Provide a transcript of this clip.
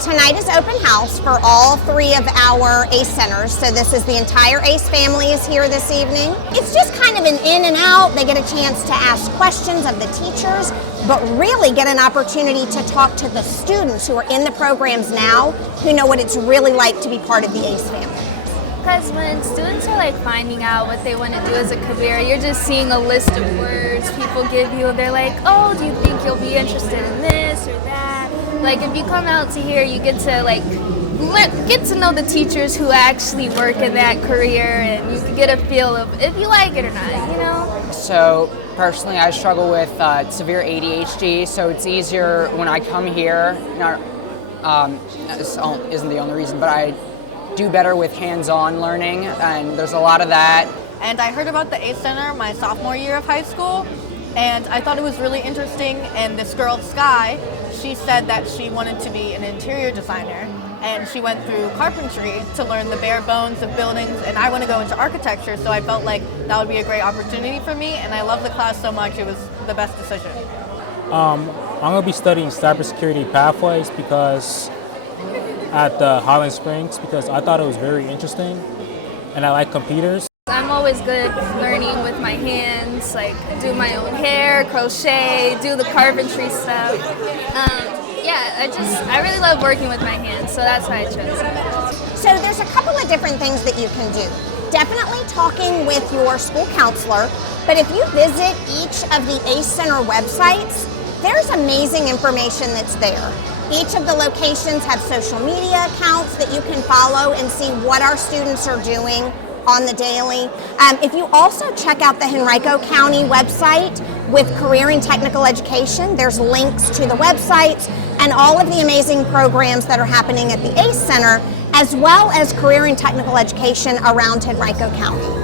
tonight is open house for all 3 of our ACE centers. So this is the entire ACE family is here this evening. It's just kind of an in and out. They get a chance to ask questions of the teachers, but really get an opportunity to talk to the students who are in the programs now, who know what it's really like to be part of the ACE family. Because when students are like finding out what they want to do as a career, you're just seeing a list of words people give you. They're like, oh, do you think you'll be interested in this or that? Like if you come out to here, you get to get to know the teachers who actually work in that career, and you can get a feel of if you like it or not, you know? So personally, I struggle with severe ADHD, so it's easier when I come here. This isn't the only reason, but I do better with hands-on learning, and there's a lot of that. And I heard about the ACE Center my sophomore year of high school, and I thought it was really interesting. And this girl, Sky, she said that she wanted to be an interior designer, and she went through carpentry to learn the bare bones of buildings, and I want to go into architecture, so I felt like that would be a great opportunity for me, and I love the class so much. It was the best decision. I'm going to be studying cybersecurity pathways at the Highland Springs because I thought it was very interesting, and I like computers. I'm always good learning with my hands, like do my own hair, crochet, do the carpentry stuff. I really love working with my hands, so that's why I chose it. So there's a couple of different things that you can do. Definitely talking with your school counselor, but if you visit each of the ACE Center websites, there's amazing information that's there. Each of the locations have social media accounts that you can follow and see what our students are doing on the daily. If you also check out the Henrico County website with Career and Technical Education, there's links to the websites and all of the amazing programs that are happening at the ACE Center, as well as Career and Technical Education around Henrico County.